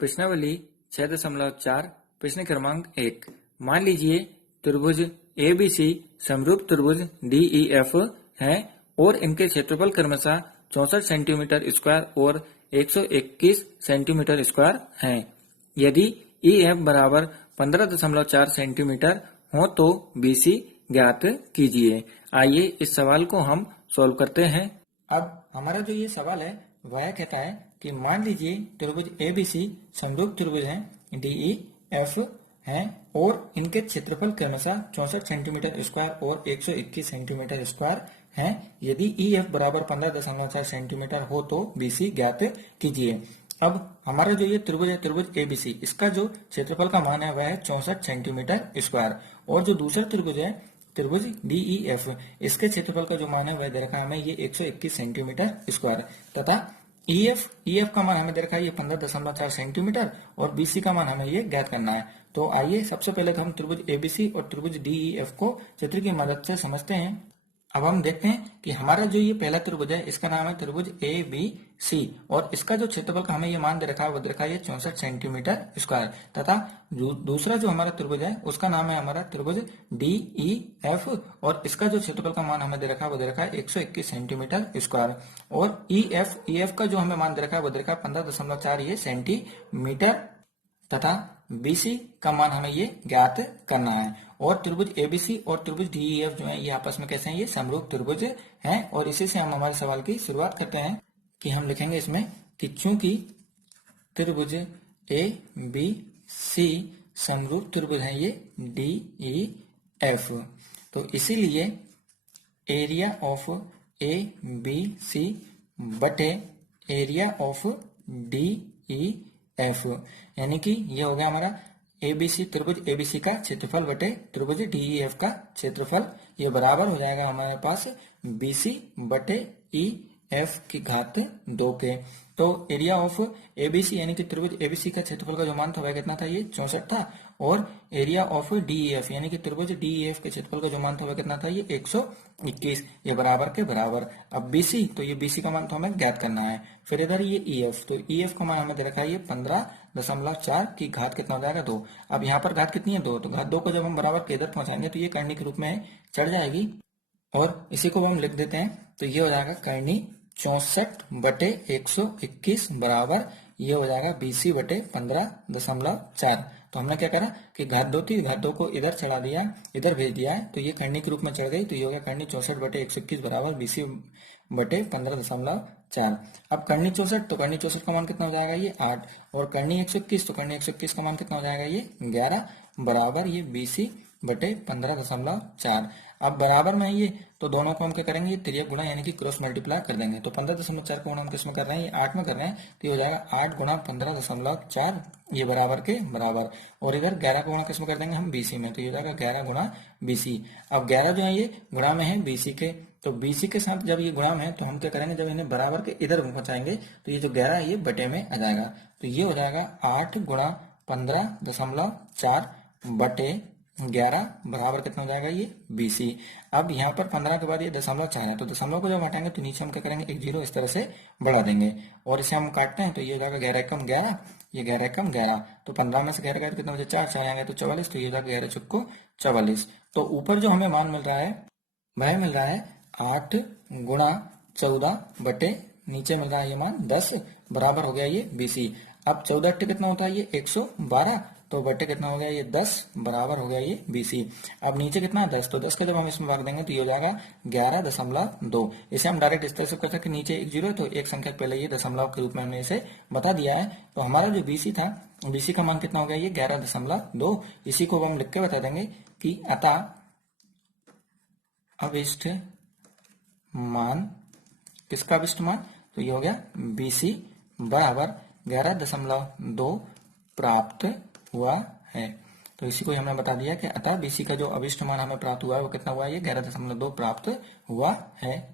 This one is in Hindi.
प्रश्नावली 6.4 प्रश्न क्रमांक 1। मान लीजिए त्रिभुज एबीसी समरूप त्रिभुज डीईएफ है और इनके क्षेत्रफल क्रमशः 64 सेंटीमीटर स्क्वायर और 121 सेंटीमीटर स्क्वायर है। यदि ईएफ बराबर 15.4 सेंटीमीटर हो तो बीसी ज्ञात कीजिए। आइए इस सवाल को हम सॉल्व करते हैं। अब हमारा जो ये सवाल है वह कहता है कि मान लीजिए त्रिभुज एबीसी समरूप त्रिभुज है डीईएफ है और इनके क्षेत्रफल क्रमशः 64 सेंटीमीटर स्क्वायर और 121 सेंटीमीटर स्क्वायर है। यदि ईएफ बराबर 15.4 सेंटीमीटर हो तो बीसी ज्ञात कीजिए। अब हमारा जो ये त्रिभुज है त्रिभुज एबीसी, इसका जो क्षेत्रफल का मान है वह है 64 सेंटीमीटर स्क्वायर और जो दूसरा त्रिभुज है त्रिभुज डीईएफ, इसके क्षेत्रफल का जो मान है वह दे रखा है हमें ये 121 सेंटीमीटर स्क्वायर तथा ईएफ का मान हमें दे रखा है ये 15.4 सेंटीमीटर और बीसी का मान हमें ये ज्ञात करना है। तो आइए सबसे पहले तो हम त्रिभुज एबीसी और त्रिभुज डीईएफ को चित्र की मदद से समझते हैं। अब हम देखते हैं कि हमारा जो ये पहला त्रिभुज है इसका नाम है त्रिभुज ए बी सी और इसका जो क्षेत्रफल का हमें ये मान दे रखा है वो दे रखा है 64 सेंटीमीटर स्क्वायर तथा दूसरा जो हमारा त्रिभुज है उसका नाम है हमारा त्रिभुज डी ई एफ और इसका जो क्षेत्रफल का मान हमें दे रखा है वो दे रखा है 121 सेंटीमीटर स्क्वायर और ई एफ का जो हमें मान दे रखा है वो दे रखा है 15.4 ये सेंटीमीटर तथा बीसी का मान हमें ये ज्ञात करना है। और त्रिभुज एबीसी और त्रिभुज डीईएफ जो है ये आपस में कैसे हैं, ये समरूप त्रिभुज हैं और इसी से हम हमारे सवाल की शुरुआत करते हैं कि हम लिखेंगे इसमें कि चूंकि त्रिभुज ए बी सी समरूप त्रिभुज है ये डीईएफ, तो इसीलिए area of A B C बटे एरिया ऑफ डीईएफ, यानी कि ये हो गया हमारा एबीसी त्रिभुज एबीसी का क्षेत्रफल बटे त्रिभुज डीईएफ का क्षेत्रफल, ये बराबर हो जाएगा हमारे पास बीसी बटे ईएफ की घात 2 के। तो एरिया ऑफ एबीसी यानी कि त्रिभुज एबीसी का क्षेत्रफल का जो मान था वह कितना था, ये 64 था और एरिया ऑफ डीईएफ यानी कि त्रिभुज डीईएफ के क्षेत्रफल का जो मान था वह कितना था, ये 121, ये बराबर के बराबर। अब बीसी, तो ये बीसी का मान तो हमें ज्ञात करना है। फिर इधर ये ईएफ, तो ईएफ का मान हमें दे रखा है ये 15.4 की घात कितना हो जाएगा, 2। अब यहाँ पर घात कितनी है, 2, तो घात 2 को जब हम बराबर के इधर पहुंचाएंगे तो ये करनी के रूप में चढ़ जाएगी और इसी को हम लिख देते हैं। तो ये हो जाएगा करनी 64 बटे 121 बराबर ये हो जाएगा बीसी बटे 15.4। तो हमने क्या करा कि घात 2 थी, घात 2 को इधर चढ़ा दिया, इधर भेज दिया है, तो ये करनी के रूप में चढ़ गई, तो ये हो गया करनी 64 बटे 121 बराबर बीसी बटे 15.4। अब करनी 64, तो करनी 64 का मान कितना हो जाएगा, ये 8 और करनी 121, तो करनी 121 का मान कितना हो जाएगा, ये 11 बराबर ये बीसी बटे 15.4। अब बराबर में ये, तो दोनों को हम क्या करेंगे, ये तिर्यक गुणा यानी कि क्रॉस मल्टीप्लाई कर देंगे। तो 15.4 को हम किसमें कर रहे हैं, ये 8 में कर रहे हैं, तो ये हो जाएगा 8 गुणा 15.4 ये बराबर के बराबर। और इधर 11 को गुणा किसमें कर देंगे हम, बीसी में, तो ये हो जाएगा 11 गुणा बीसी। अब 11 जो है ये गुणा में है बीसी के, तो बीसी के साथ जब ये गुणा में है तो हम क्या करेंगे, जब इन्हें बराबर के इधर पहुंचाएंगे तो ये जो 11 है ये बटे में आ जाएगा, तो ये हो जाएगा 8 गुणा 15.4 बटे 11 बराबर कितना हो जाएगा, ये बीसी। अब यहाँ पर 15 के बाद ये 0.4 है, तो दशमलव को जब हटाएंगे तो नीचे हम क्या करेंगे, एक 0 इस तरह से बढ़ा देंगे और इसे हम काटते हैं, तो ये हो जाएगा 11 एकम 11, ये 11 एकम 11, तो 15 में से 11 काट कितना हो जाएगा, 4 आएंगे तो 44, तो ये हो जाएगा 11 चुक्को 44। तो ऊपर जो हमें मान मिल रहा है वह मिल रहा है 8 गुणा 14 बटे नीचे मिल रहा है ये मान 10 बराबर हो गया ये बीसी। अब 14 कितना होता है, ये 112, तो बटे कितना हो गया, ये 10 बराबर हो गया ये बीसी। अब नीचे कितना 10, तो 10 का जब हम इसमें भाग देंगे तो ये हो जाएगा 11.2। इसे हम डायरेक्ट इस तरह से कर सकते हैं, नीचे एक 0 तो एक संख्या पहले ये दशमलव के रूप में हमने इसे बता दिया है। तो हमारा जो बीसी था, बीसी का मान कितना हो गया, ये 11.2। इसी को हम लिख के बता देंगे कि अतः अभिष्ट मान, किसका अभिष्ट मान, तो ये हो गया बीसी बराबर 11.2 प्राप्त हुआ है। तो इसी को हमने बता दिया कि अतः बीसी का जो अभिष्ट मान हमें प्राप्त हुआ है वो कितना हुआ है, ये 11.2 प्राप्त हुआ है।